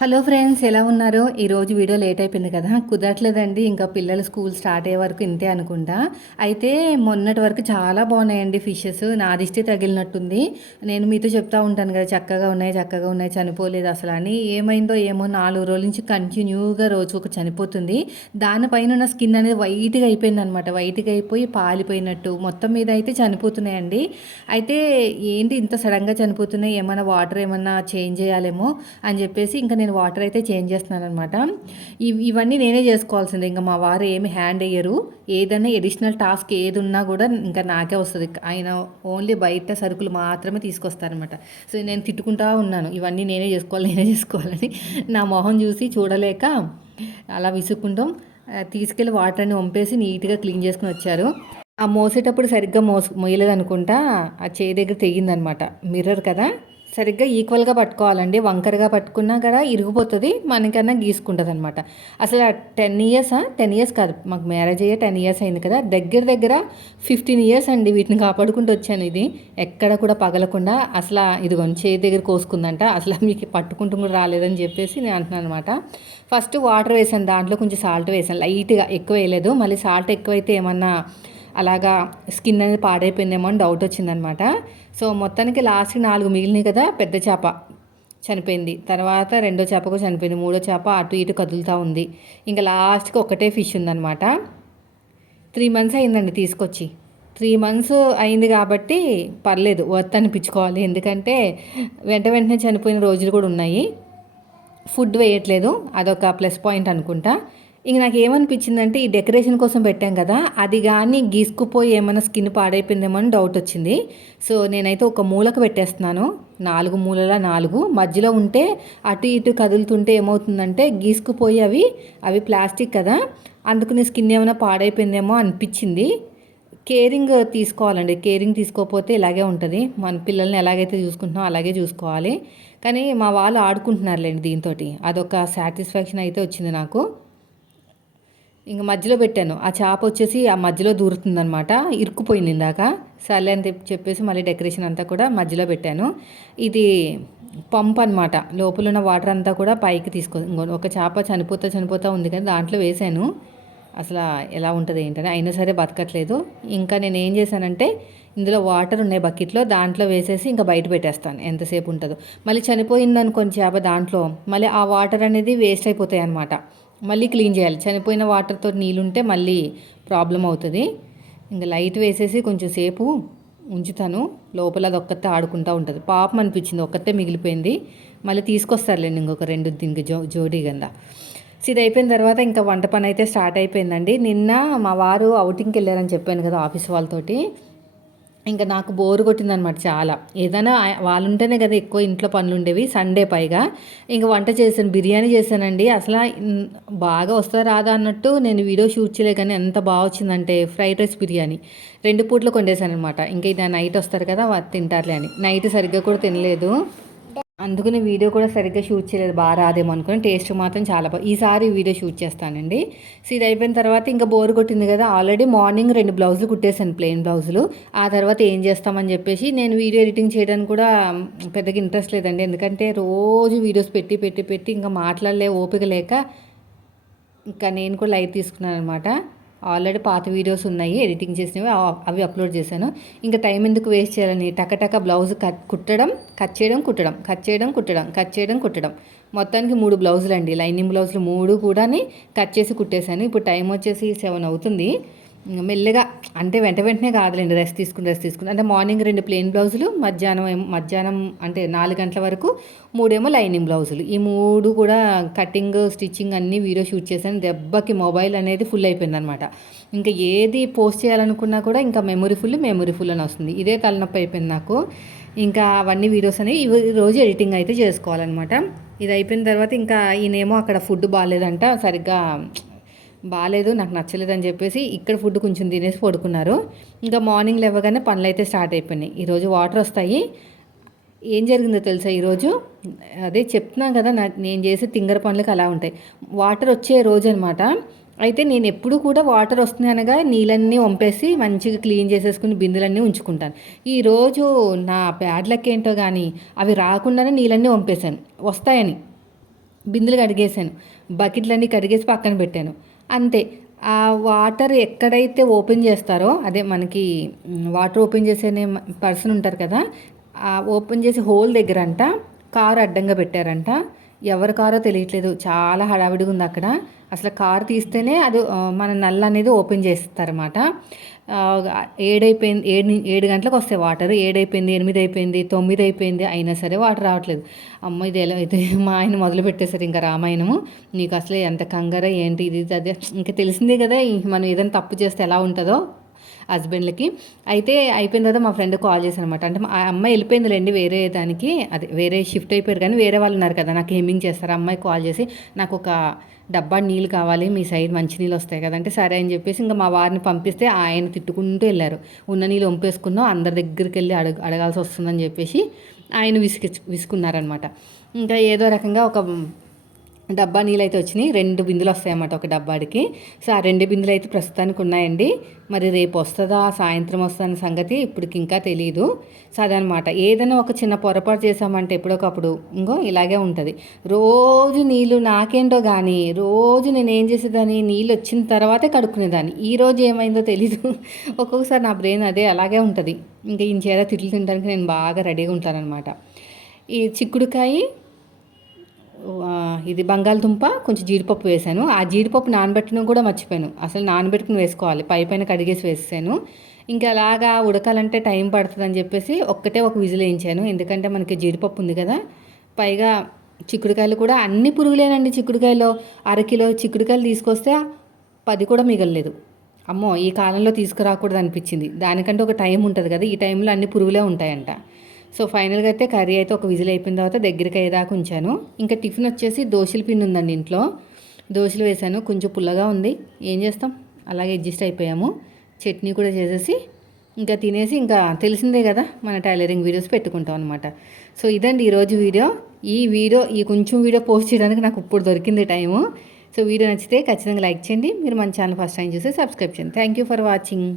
Hello friends ఎలా ఉన్నారు? ఈరోజు వీడియో లేట్ అయిపోయింది కదా. కుదరట్లేదండి. ఇంకా పిల్లలు స్కూల్ స్టార్ట్ అయ్యే వరకు ఇంతే అనుకుంటా. అయితే మొన్నటి వరకు చాలా బాగున్నాయండి ఫిషెస్. నా దిష్టి తగిలినట్టుంది. నేను మీతో చెప్తా ఉంటాను కదా చక్కగా ఉన్నాయి చక్కగా ఉన్నాయి చనిపోలేదు అసలు అని. ఏమైందో ఏమో నాలుగు రోజుల నుంచి కంటిన్యూగా రోజు ఒక చనిపోతుంది. దానిపైన ఉన్న స్కిన్ అనేది వైట్గా అయిపోయింది అనమాట వైట్గా అయిపోయి పాలిపోయినట్టు. మొత్తం మీద అయితే చనిపోతున్నాయండి. అయితే ఏంటి ఇంత సడన్గా చనిపోతున్నాయి? ఏమైనా వాటర్ ఏమన్నా చేంజ్ చేయాలేమో అని చెప్పేసి ఇంకా నేను వాటర్ అయితే చేంజ్ చేస్తున్నాను అనమాట ఇవన్నీ నేనే చేసుకోవాల్సిందే. ఇంకా మా వారు ఏమి హ్యాండ్ అయ్యరు ఏదైనా ఎడిషనల్ టాస్క్ ఏది ఉన్నా కూడా ఇంకా నాకే వస్తుంది. ఆయన ఓన్లీ బయట సరుకులు మాత్రమే తీసుకొస్తారనమాట సో నేను తిట్టుకుంటా ఉన్నాను. ఇవన్నీ నేనే చేసుకోవాలి నేనే చేసుకోవాలని. నా మొహం చూసి చూడలేక అలా విసుక్కుంటాం. తీసుకెళ్ళి వాటర్ని వంపేసి నీట్గా క్లీన్ చేసుకుని వచ్చారు. ఆ మోసేటప్పుడు సరిగ్గా మోస మొయ్యలేదు అనుకుంటా ఆ చేయి దగ్గర తెగిందనమాట మిర్రర్ కదా? సరిగ్గా ఈక్వల్గా పట్టుకోవాలండి. వంకరగా పట్టుకున్నా కదా ఇరిగిపోతుంది మనకన్నా గీసుకుంటుంది అనమాట అసలు టెన్ ఇయర్స్ టెన్ ఇయర్స్ కాదు. మాకు మ్యారేజ్ అయ్యే టెన్ ఇయర్స్ అయింది కదా. దగ్గర దగ్గర ఫిఫ్టీన్ ఇయర్స్ అండి వీటిని కాపాడుకుంటూ వచ్చాను ఇది. ఎక్కడ కూడా పగలకుండా అసలు ఇది చేతి దగ్గర కోసుకుందంట. అసలు మీకు పట్టుకుంటూ కూడా రాలేదని చెప్పేసి నేను అంటున్నాను అనమాట ఫస్ట్ వాటర్ వేసాను. దాంట్లో కొంచెం సాల్ట్ వేసాను. లైట్గా ఎక్కువ వేయలేదు. మళ్ళీ సాల్ట్ ఎక్కువైతే ఏమన్నా అలాగా స్కిన్ అనేది పాడైపోయిందేమో అని డౌట్ వచ్చిందనమాట. సో మొత్తానికి లాస్ట్కి నాలుగు మిగిలినాయి కదా పెద్ద చేప చనిపోయింది. తర్వాత రెండో చేపకు చనిపోయింది మూడో చేప అటు ఇటు కదులుతూ ఉంది. ఇంకా లాస్ట్కి ఒకటే ఫిష్ ఉందనమాట. త్రీ మంత్స్ అయిందండి తీసుకొచ్చి. త్రీ మంత్స్ అయింది కాబట్టి పర్లేదు వర్త్ అనిపించుకోవాలి. ఎందుకంటే వెంట వెంటనే చనిపోయిన రోజులు కూడా ఉన్నాయి. ఫుడ్ వేయట్లేదు అదొక ప్లస్ పాయింట్ అనుకుంటా. ఇంక నాకు ఏమనిపించిందంటే ఈ డెకరేషన్ కోసం పెట్టాం కదా అది కానీ గీసుకుపోయి ఏమైనా స్కిన్ పాడైపోయిందేమో అని డౌట్ వచ్చింది. సో నేనైతే ఒక మూలకు పెట్టేస్తున్నాను. నాలుగు మూలల నాలుగు. మధ్యలో ఉంటే అటు ఇటు కదులుతుంటే ఏమవుతుందంటే గీసుకుపోయి అవి అవి ప్లాస్టిక్ కదా అందుకుని స్కిన్ ఏమైనా పాడైపోయిందేమో అనిపించింది. కేరింగ్ తీసుకోవాలండి. కేరింగ్ తీసుకోకపోతే ఇలాగే ఉంటుంది. మన పిల్లల్ని ఎలాగైతే చూసుకుంటున్నామో అలాగే చూసుకోవాలి. కానీ మా వాళ్ళు ఆడుకుంటున్నారులేండి దీంతో అదొక సాటిస్ఫాక్షన్ అయితే వచ్చింది నాకు. ఇంక మధ్యలో పెట్టాను. ఆ చేప వచ్చేసి ఆ మధ్యలో దూరుతుందనమాట ఇరుక్కుపోయింది ఇందాక. సర్లే అని చెప్పేసి మళ్ళీ డెకరేషన్ అంతా కూడా మధ్యలో పెట్టాను. ఇది పంప్ అనమాట లోపల ఉన్న వాటర్ అంతా కూడా పైకి తీసుకో ఒక చేప చనిపోతా చనిపోతా ఉంది కదా దాంట్లో వేసాను. అసలు ఎలా ఉంటుంది ఏంటని అయినా సరే బతకట్లేదు. ఇంకా నేను ఏం చేశానంటే ఇందులో వాటర్ ఉన్నాయి బకెట్లో దాంట్లో వేసేసి ఇంకా బయట పెట్టేస్తాను. ఎంతసేపు ఉంటుందో. మళ్ళీ చనిపోయిందని చేప దాంట్లో మళ్ళీ ఆ వాటర్ అనేది వేస్ట్ అయిపోతాయి అనమాట మళ్ళీ క్లీన్ చేయాలి. చనిపోయిన వాటర్తో నీళ్ళుంటే మళ్ళీ ప్రాబ్లం అవుతుంది. ఇంకా లైట్ వేసేసి కొంచెం సేపు ఉంచుతాను. లోపల అది ఒక్కతే ఆడుకుంటూ ఉంటుంది. పాపం అనిపించింది. ఒక్కతే మిగిలిపోయింది. మళ్ళీ తీసుకొస్తారులేండి ఇంకొక రెండు దీనికి జో జోడీ కింద. సో ఇది అయిపోయిన తర్వాత ఇంకా వంట పని అయితే స్టార్ట్ అయిపోయిందండి. నిన్న మా వారు అవుటింగ్కి వెళ్ళారని చెప్పాను కదా ఆఫీస్ వాళ్ళతోటి. ఇంకా నాకు బోరు కొట్టిందనమాట చాలా. ఏదైనా వాళ్ళు ఉంటేనే కదా ఎక్కువ ఇంట్లో పనులు ఉండేవి సండే పైగా. ఇంకా వంట చేశాను బిర్యానీ చేశానండి. అసలు బాగా వస్తుందా రాదా అన్నట్టు నేను వీడియో షూట్ చేయలే కానీ ఎంత బాగా వచ్చిందంటే ఫ్రైడ్ రైస్ బిర్యానీ. రెండు పూట్లు కొండేశాను అనమాట ఇంకా ఇది నైట్ వస్తారు కదా తింటారులే అని. నైట్ సరిగ్గా కూడా తినలేదు. అందుకని వీడియో కూడా సరిగ్గా షూట్ చేయలేదు. బాగా రాదేమో అనుకుని టేస్ట్ మాత్రం చాలా బాగా ఈసారి వీడియో షూట్ చేస్తానండి. సో ఇది అయిపోయిన తర్వాత ఇంకా బోర్ కొట్టింది కదా ఆల్రెడీ మార్నింగ్ రెండు బ్లౌజులు కుట్టేశాను ప్లెయిన్ బ్లౌజులు. ఆ తర్వాత ఏం చేస్తామని చెప్పేసి నేను వీడియో ఎడిటింగ్ చేయడానికి కూడా పెద్దగా ఇంట్రెస్ట్ లేదండి. ఎందుకంటే రోజు వీడియోస్ పెట్టి పెట్టి పెట్టి ఇంకా మాట్లాడలే ఓపిక లేక ఇంకా నేను కూడా లైట్ తీసుకున్నాను అనమాట ఆల్రెడీ పాత వీడియోస్ ఉన్నాయి ఎడిటింగ్ చేసినవి అవి అప్లోడ్ చేశాను. ఇంకా టైం ఎందుకు వేస్ట్ చేయాలని టకటక బ్లౌజ్ కట్ కుట్టడం కట్ చేయడం కుట్టడం కట్ చేయడం కుట్టడం కట్ చేయడం కుట్టడం. మొత్తానికి మూడు బ్లౌజులు అండి లైనింగ్ బ్లౌజులు మూడు కూడా కట్ చేసి కుట్టేశాను. ఇప్పుడు టైం వచ్చేసి సెవెన్ అవుతుంది. మెల్లగా అంటే వెంట వెంటనే కాదులేండి రెస్ట్ తీసుకుని రెస్ట్ తీసుకుని. అంటే మార్నింగ్ రెండు ప్లెయిన్ బ్లౌజులు మధ్యాహ్నం మధ్యాహ్నం అంటే నాలుగు గంటల వరకు మూడేమో లైనింగ్ బ్లౌజులు. ఈ మూడు కూడా కటింగ్ స్టిచ్చింగ్ అన్నీ వీడియో షూట్ చేశాను. దెబ్బకి మొబైల్ అనేది ఫుల్ అయిపోయింది అనమాట ఇంకా ఏది పోస్ట్ చేయాలనుకున్నా కూడా ఇంకా మెమొరీ ఫుల్ మెమొరీ ఫుల్ అని వస్తుంది. ఇదే తలనొప్పి అయిపోయింది నాకు. ఇంకా అవన్నీ వీడియోస్ అనేవి రోజు ఎడిటింగ్ అయితే చేసుకోవాలన్నమాట. ఇది అయిపోయిన తర్వాత ఇంకా ఈయనేమో అక్కడ ఫుడ్ బాగాలేదంట సరిగ్గా బాగాలేదు నాకు నచ్చలేదు అని చెప్పేసి ఇక్కడ ఫుడ్ కొంచెం తినేసి పడుకున్నారు. ఇంకా మార్నింగ్ లేవగానే పనులు అయితే స్టార్ట్ అయిపోయినాయి. ఈరోజు వాటర్ వస్తాయి. ఏం జరిగిందో తెలుసా ఈరోజు అదే చెప్తున్నాం కదా నా నేను చేసే తింగర పనులకు అలా ఉంటాయి. వాటర్ వచ్చే రోజు అనమాట అయితే నేను ఎప్పుడు కూడా వాటర్ వస్తుంది అనగా నీళ్ళన్నీ వంపేసి మంచిగా క్లీన్ చేసేసుకుని బిందులన్నీ ఉంచుకుంటాను. ఈరోజు నా ప్యాడ్లకి ఏంటో కానీ అవి రాకుండానే నీళ్ళన్నీ వంపేశాను. వస్తాయని బిందులు కడిగేసాను బకెట్లన్నీ కడిగేసి పక్కన పెట్టాను. అంతే. ఆ వాటర్ ఎక్కడైతే ఓపెన్ చేస్తారో అదే మనకి వాటర్ ఓపెన్ చేసే పర్సన్ ఉంటారు కదా ఆ ఓపెన్ చేసే హోల్ దగ్గర అంట కారు అడ్డంగా పెట్టారంట. ఎవరి కారో తెలియట్లేదు. చాలా హడావిడిగా ఉంది అక్కడ. అసలు కారు తీస్తేనే అది మన నల్ల అనేది ఓపెన్ చేస్తారన్నమాట. ఏడైపోయింది ఏడు ఏడు గంటలకు వస్తాయి వాటర్. ఏడైపోయింది ఎనిమిది అయిపోయింది తొమ్మిది అయిపోయింది అయినా సరే వాటర్ రావట్లేదు. అమ్మ ఇది ఎలా అయితే మా ఆయన మొదలు పెట్టేశారు ఇంకా రామాయణము. నీకు అసలు ఎంత కంగారా ఏంటి ఇది అది అదే. ఇంకా తెలిసిందే కదా మనం ఏదైనా తప్పు చేస్తే ఎలా ఉంటుందో. హస్బెండ్లకి. అయితే అయిపోయిన తర్వాత మా ఫ్రెండ్ కాల్ చేశాను అనమాట అంటే మా ఆ అమ్మాయి వెళ్ళిపోయిందిలేండి వేరే దానికి. అదే వేరే షిఫ్ట్ అయిపోయారు కానీ వేరే వాళ్ళు ఉన్నారు కదా నాకు హెమ్మింగ్ చేస్తారు. ఆ అమ్మాయి కాల్ చేసి నాకు ఒక డబ్బా నీళ్ళు కావాలి మీ సైడ్ మంచి నీళ్ళు వస్తాయి కదంటే సరే అని చెప్పేసి ఇంకా మా వారిని పంపిస్తే ఆయన తిట్టుకుంటూ వెళ్ళారు. ఉన్న నీళ్ళు వంపేసుకున్నాం అందరి దగ్గరికి వెళ్ళి అడగ అడగాల్సి వస్తుందని చెప్పేసి ఆయన విసిగి విసుకున్నారనమాట ఇంకా ఏదో రకంగా ఒక డబ్బా నీళ్ళు అయితే వచ్చినాయి. రెండు బిందులు వస్తాయన్నమాట ఒక డబ్బాడికి. సో ఆ రెండు బిందులు అయితే ప్రస్తుతానికి ఉన్నాయండి. మరి రేపు వస్తుందా? సాయంత్రం వస్తుందన్న సంగతి ఇప్పటికి ఇంకా తెలియదు సో అదనమాట ఏదైనా ఒక చిన్న పొరపాటు చేసామంటే ఎప్పుడొకప్పుడు ఇంకో ఇలాగే ఉంటుంది. రోజు నీళ్ళు నాకేంటో కానీ రోజు నేను ఏం చేసేదాన్ని? నీళ్ళు వచ్చిన తర్వాతే కడుక్కునేదాన్ని. ఈ రోజు ఏమైందో తెలీదు. ఒక్కొక్కసారి నా బ్రెయిన్ అదే అలాగే ఉంటుంది. ఇంకా ఇంచేదా చేత తిట్లు తినడానికి నేను బాగా రెడీగా ఉంటానన్నమాట. ఈ చిక్కుడుకాయ ఇది బంగాళదుంప కొంచెం జీడిపప్పు వేసాను. ఆ జీడిపప్పు నానబెట్టడం కూడా మర్చిపోయాను. అసలు నానబెట్టుకుని వేసుకోవాలి. పై పైన కడిగేసి వేసాను ఇంకా అలాగా ఉడకాలంటే టైం పడుతుందని చెప్పేసి ఒక్కటే ఒక విజిల్ వేయించాను. ఎందుకంటే మనకి జీడిపప్పు ఉంది కదా. పైగా చిక్కుడుకాయలు కూడా అన్ని పురుగులేనండి చిక్కుడుకాయలో. అరకిలో చిక్కుడుకాయలు తీసుకొస్తే పది కూడా మిగలలేదు. అమ్మో ఈ కాలంలో తీసుకురాకూడదు అనిపించింది దానికంటే ఒక టైం ఉంటుంది కదా. ఈ టైంలో అన్ని పురుగులే ఉంటాయంట. సో ఫైనల్గా అయితే కర్రీ అయితే ఒక విజిల్ అయిపోయిన తర్వాత దగ్గరికి అయ్యేదాకా ఉంచాను. ఇంకా టిఫిన్ వచ్చేసి దోశల పిండి ఉందండి ఇంట్లో. దోశలు వేసాను. కొంచెం పుల్లగా ఉంది. ఏం చేస్తాం? అలాగే అడ్జస్ట్ అయిపోయాము. చట్నీ కూడా చేసేసి ఇంకా తినేసి ఇంకా తెలిసిందే కదా మన టైలరింగ్ వీడియోస్ పెట్టుకుంటాం అనమాట సో ఇదండి ఈరోజు వీడియో. ఈ వీడియో ఈ కొంచెం వీడియో పోస్ట్ చేయడానికి నాకు ఇప్పుడు దొరికింది టైము. సో వీడియో నచ్చితే ఖచ్చితంగా లైక్ చేయండి. మీరు మన ఛానల్ ఫస్ట్ టైం చూసి సబ్స్క్రైబ్ చేయండి. Thank you for watching